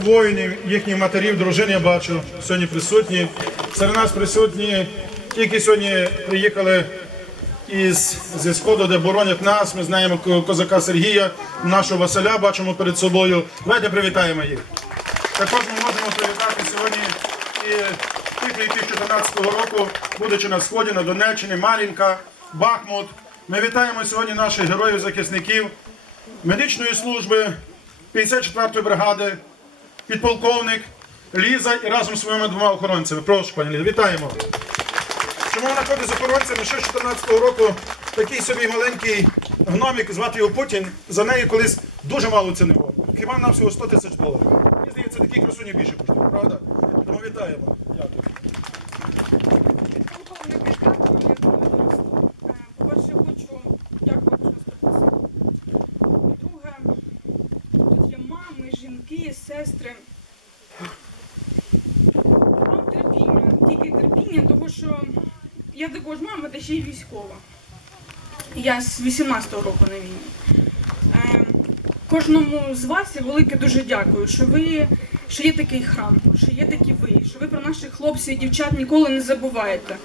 воїнів, їхніх матерів, дружин я бачу сьогодні присутні. Серед нас присутні тільки сьогодні приїхали із зі сходу, де боронять нас. Ми знаємо козака Сергія, нашого Василя бачимо перед собою. Давайте привітаємо їх. Також ми можемо привітати сьогодні і тих, які з 2014 року, будучи на сході, на Донеччині, Мар'їнка, Бахмут. Ми вітаємо сьогодні наших героїв-захисників медичної служби 54-ї бригади, підполковник Ліза і разом з своїми двома охоронцями. Прошу, пані Ліза, вітаємо. Чому вона ходить з охоронцями ще з 14 року такий собі маленький гномик, звати його Путін, за неї колись дуже мало цінило. Хіба нам всього 100 тисяч доларів. Мені здається, такі красуні більше коштує, правда? Тому вітаємо. Дякую. Полковники, дякую, я товариство. Е, По-перше, хочу дякувати, що нас пригласили. По-друге, тут є мами, жінки, сестри. Вам терпіння, тільки терпіння, тому що я також мама, та ще й військова. Я з 18-го року на війні. Е, Кожному з вас я велике дуже дякую, що ви що є такий храм, що є такі ви, що ви про наших хлопців і дівчат ніколи не забуваєте.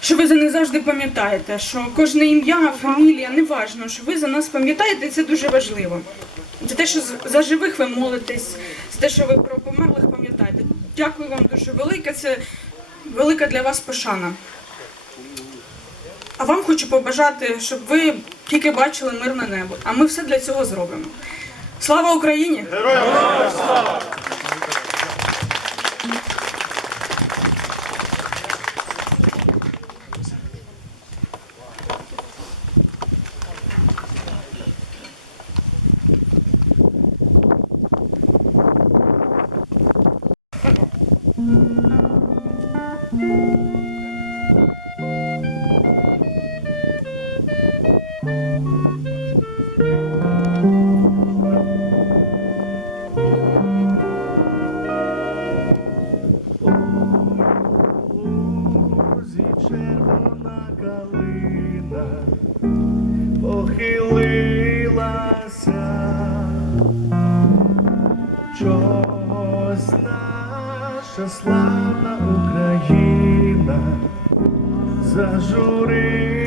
Що ви за них завжди пам'ятаєте, що кожне ім'я, фамілія, неважно, що ви за нас пам'ятаєте, це дуже важливо. За те, що за живих ви молитесь, за те, що ви про померлих пам'ятаєте. Дякую вам дуже велике. Це велика для вас пошана. А вам хочу побажати, щоб ви тільки бачили мирне небо. А ми все для цього зробимо. Слава Україні! Лузі червона славна Україна зажурилася.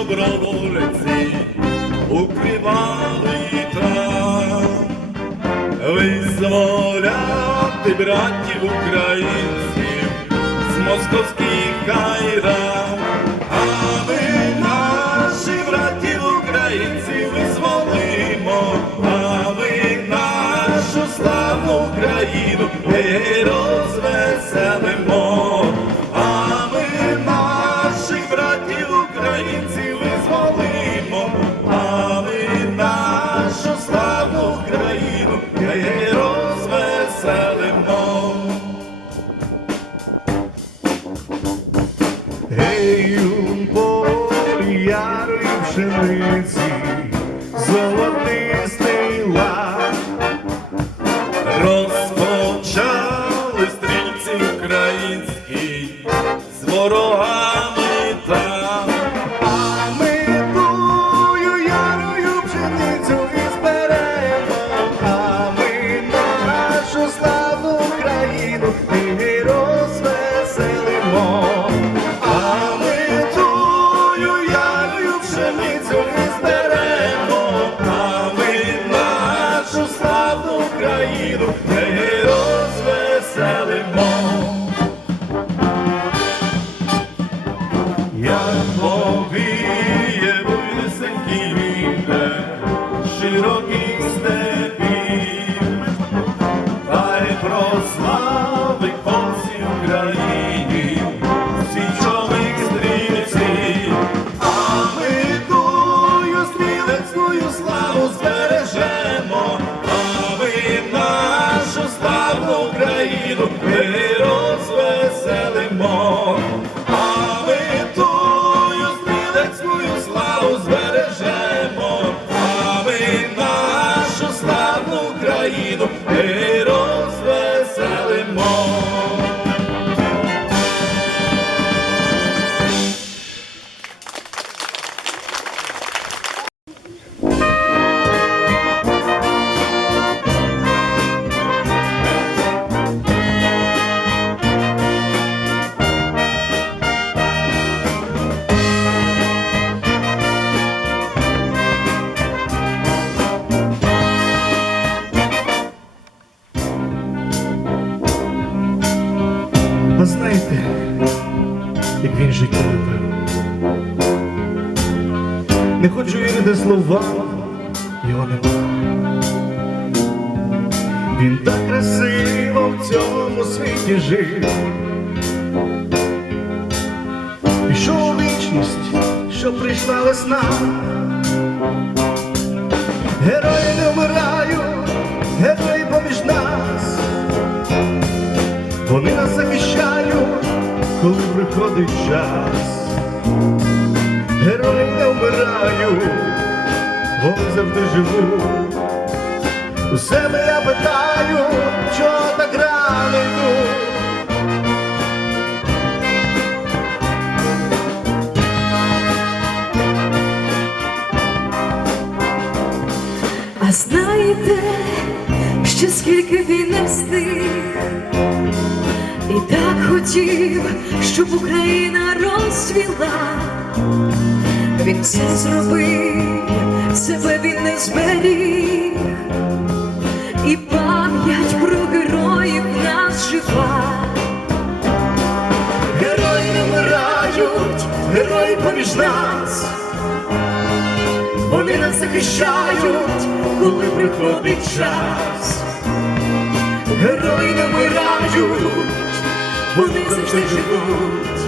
Добровольці, укривали там, визволяти братів українців з московських кайран. Гей, у славну Україну! Не хочу вірити словам, його нема. Він так красиво в цьому світі жив. Пішов у вічність, що прийшла весна. Герої не вмирають, герої поміж нас. Вони нас захищають, коли приходить час. Вмирають, вони завжди живуть. У себе я питаю, чого так рано. А знаєте, що скільки він не встиг, і так хотів, щоб Україна розцвіла. Він все зробив, себе він не зберіг, і пам'ять про героїв нас жива. Герої не вмирають, герої поміж нас. Вони нас захищають, коли приходить час. Герої не вмирають, вони завжди живуть.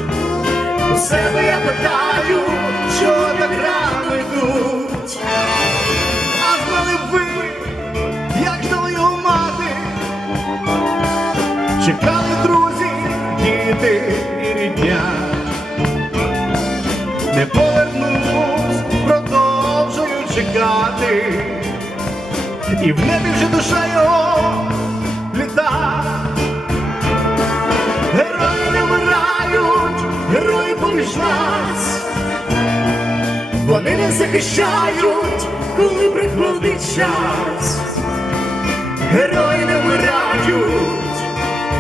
У себе я питаю, діти і. Не повернусь, продовжую чекати, і в небі вже душа його літа. Герої не вмирають, герої поміж нас. Вони не захищають, коли приходить час. Герої не вмирають,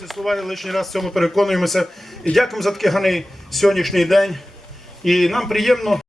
Чудесні слова, і лишній раз в цьому переконуємося. І дякуємо за такий гарний сьогоднішній день. І нам приємно.